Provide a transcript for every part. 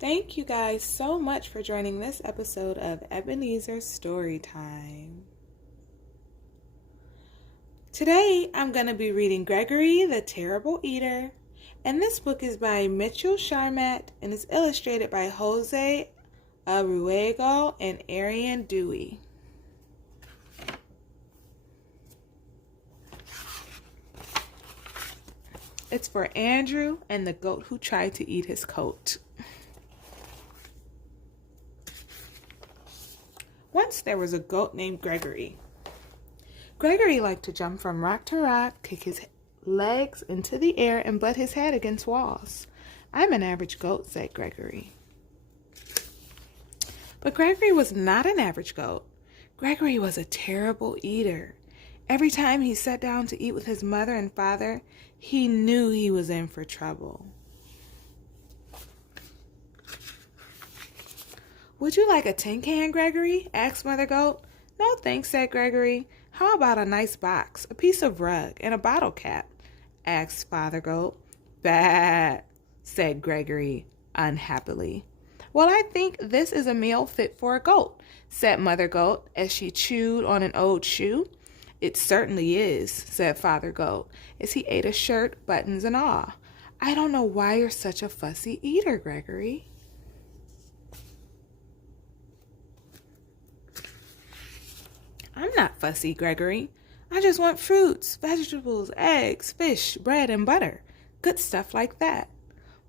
Thank you guys so much for joining this episode of Ebenezer's Story Time. Today I'm going to be reading Gregory the Terrible Eater, and this book is by Mitchell Charmat and is illustrated by Jose Aruego and Ariane Dewey. It's for Andrew and the goat who tried to eat his coat. Once there was a goat named Gregory. Gregory liked to jump from rock to rock, kick his legs into the air, and butt his head against walls. "I'm an average goat," said Gregory. But Gregory was not an average goat. Gregory was a terrible eater. Every time he sat down to eat with his mother and father, he knew he was in for trouble. "Would you like a tin can, Gregory?" asked Mother Goat. "No, thanks," said Gregory. "How about a nice box, a piece of rug, and a bottle cap?" asked Father Goat. "Bah," said Gregory unhappily. "Well, I think this is a meal fit for a goat," said Mother Goat as she chewed on an old shoe. "It certainly is," said Father Goat as he ate a shirt, buttons, and all. "I don't know why you're such a fussy eater, Gregory." "I'm not fussy, Gregory. I just want fruits, vegetables, eggs, fish, bread, and butter. Good stuff like that."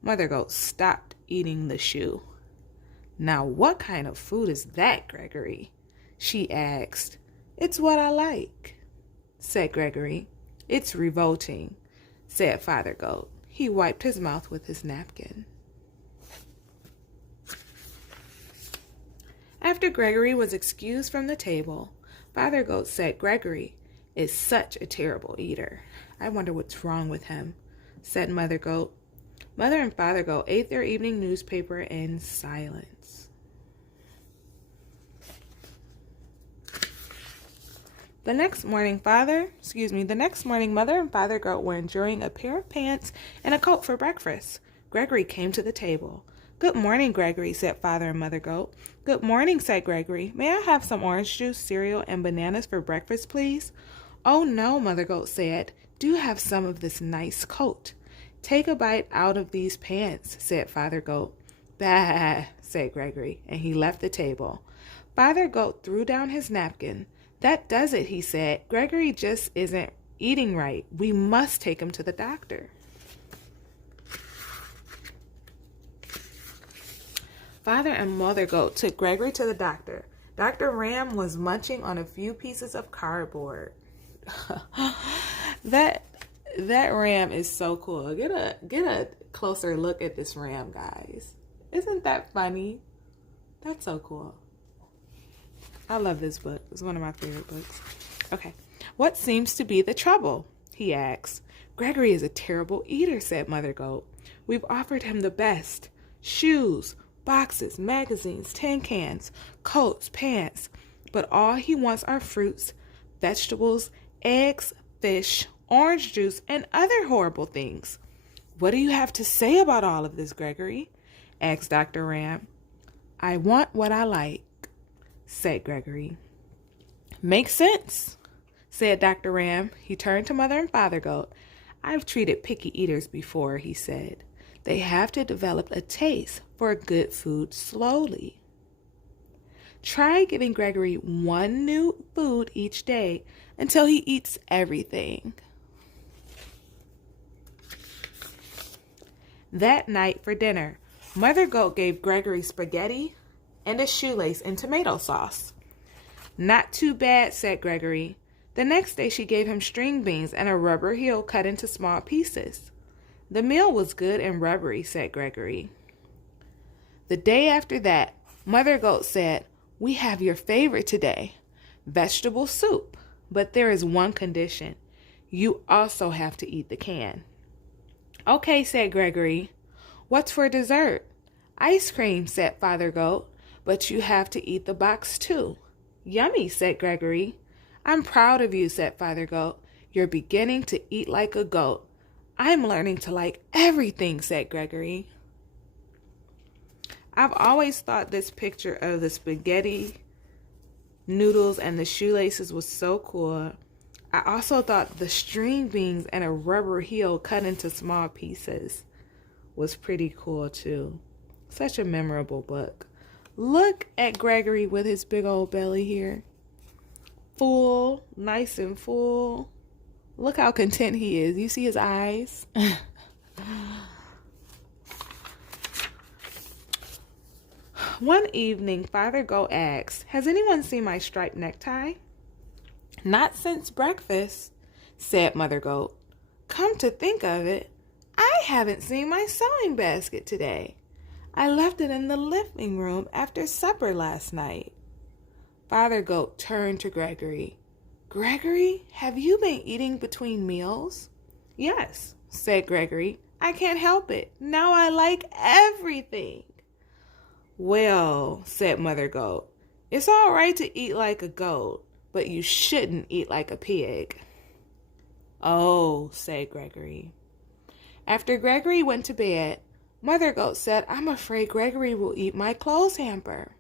Mother Goat stopped eating the shoe. "Now what kind of food is that, Gregory?" she asked. "It's what I like," said Gregory. "It's revolting," said Father Goat. He wiped his mouth with his napkin. After Gregory was excused from the table, Father Goat said Gregory is such a terrible eater. "I wonder what's wrong with him," said Mother Goat. Mother and Father Goat ate their evening newspaper in silence. The next morning, Mother and Father Goat were enjoying a pair of pants and a coat for breakfast. Gregory came to the table. "Good morning, Gregory," said Father and Mother Goat. "Good morning," said Gregory. "May I have some orange juice, cereal, and bananas for breakfast, please?" "Oh, no," Mother Goat said. "Do have some of this nice coat." "Take a bite out of these pants," said Father Goat. "Bah," said Gregory, and he left the table. Father Goat threw down his napkin. "That does it," he said. "Gregory just isn't eating right. We must take him to the doctor." Father and Mother Goat took Gregory to the doctor. Dr. Ram was munching on a few pieces of cardboard. That ram is so cool. Get a closer look at this ram, guys. Isn't that funny? That's so cool. I love this book. It's one of my favorite books. Okay. "What seems to be the trouble?" he asked. "Gregory is a terrible eater," said Mother Goat. "We've offered him the best. Shoes, boxes, magazines, tin cans, coats, pants. But all he wants are fruits, vegetables, eggs, fish, orange juice, and other horrible things." "What do you have to say about all of this, Gregory?" asked Dr. Ram. "I want what I like," said Gregory. "Makes sense," said Dr. Ram. He turned to Mother and Father Goat. "I've treated picky eaters before," he said. "They have to develop a taste for good food slowly. Try giving Gregory one new food each day until he eats everything." That night for dinner, Mother Goat gave Gregory spaghetti and a shoelace in tomato sauce. "Not too bad," said Gregory. The next day she gave him string beans and a rubber heel cut into small pieces. "The meal was good and rubbery," said Gregory. The day after that, Mother Goat said, "We have your favorite today, vegetable soup. But there is one condition. You also have to eat the can." "Okay," said Gregory. "What's for dessert?" "Ice cream," said Father Goat. "But you have to eat the box too." "Yummy," said Gregory. "I'm proud of you," said Father Goat. "You're beginning to eat like a goat." "I'm learning to like everything," said Gregory. I've always thought this picture of the spaghetti noodles and the shoelaces was so cool. I also thought the string beans and a rubber heel cut into small pieces was pretty cool too. Such a memorable book. Look at Gregory with his big old belly here. Full, nice and full. Look how content he is. You see his eyes? One evening, Father Goat asked, "Has anyone seen my striped necktie?" "Not since breakfast," said Mother Goat. "Come to think of it, I haven't seen my sewing basket today. I left it in the living room after supper last night." Father Goat turned to Gregory. "Gregory, have you been eating between meals?" "Yes," said Gregory. "I can't help it. Now I like everything." "Well," said Mother Goat, "it's all right to eat like a goat, but you shouldn't eat like a pig." "Oh," said Gregory. After Gregory went to bed, Mother Goat said, "I'm afraid Gregory will eat my clothes hamper."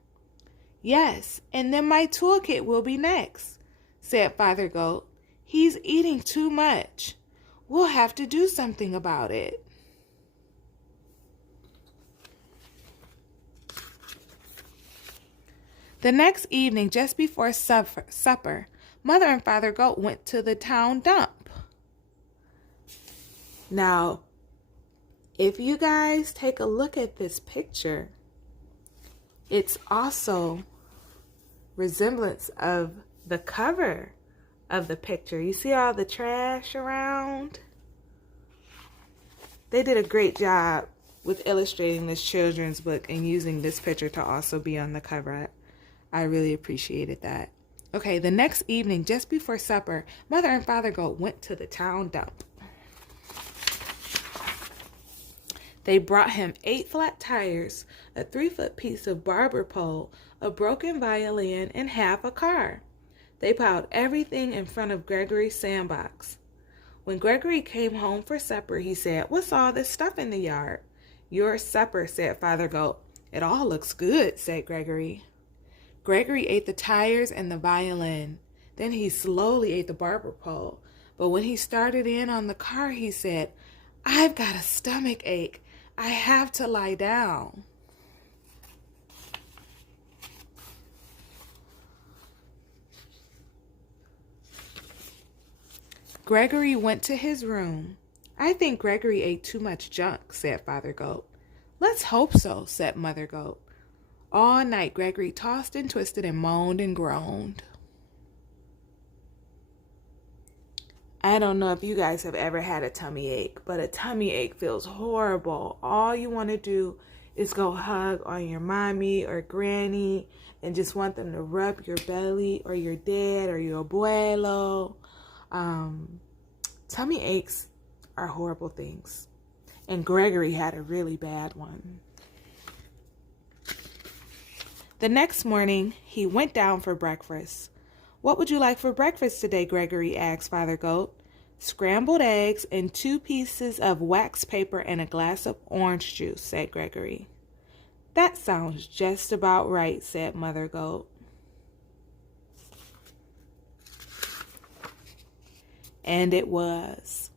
"Yes, and then my toolkit will be next," said Father Goat. "He's eating too much. We'll have to do something about it." The next evening, just before supper, Mother and Father Goat went to the town dump. Now, if you guys take a look at this picture, it's also resemblance of the cover of the picture. You see all the trash around? They did a great job with illustrating this children's book and using this picture to also be on the cover. I really appreciated that. Okay, the next evening, just before supper, Mother and Father Goat went to the town dump. They brought him 8 flat tires, a 3-foot piece of barber pole, a broken violin, and half a car. They piled everything in front of Gregory's sandbox. When Gregory came home for supper, he said, "What's all this stuff in the yard?" "Your supper," said Father Goat. "It all looks good," said Gregory. Gregory ate the tires and the violin. Then he slowly ate the barber pole. But when he started in on the car, he said, "I've got a stomach ache. I have to lie down." Gregory went to his room. "I think Gregory ate too much junk," said Father Goat. "Let's hope so," said Mother Goat. All night, Gregory tossed and twisted and moaned and groaned. I don't know if you guys have ever had a tummy ache, but a tummy ache feels horrible. All you want to do is go hug on your mommy or granny and just want them to rub your belly, or your dad or your abuelo. Tummy aches are horrible things. And Gregory had a really bad one. The next morning, he went down for breakfast. "What would you like for breakfast today?" Gregory asked Father Goat. "Scrambled eggs and 2 pieces of wax paper and a glass of orange juice," said Gregory. "That sounds just about right," said Mother Goat. And it was.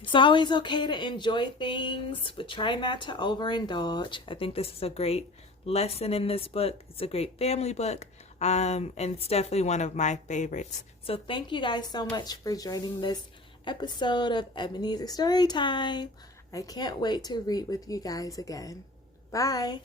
It's always okay to enjoy things, but try not to overindulge. I think this is a great lesson in this book. It's a great family book, and it's definitely one of my favorites. So thank you guys so much for joining this episode of Ebenezer Storytime. I can't wait to read with you guys again. Bye.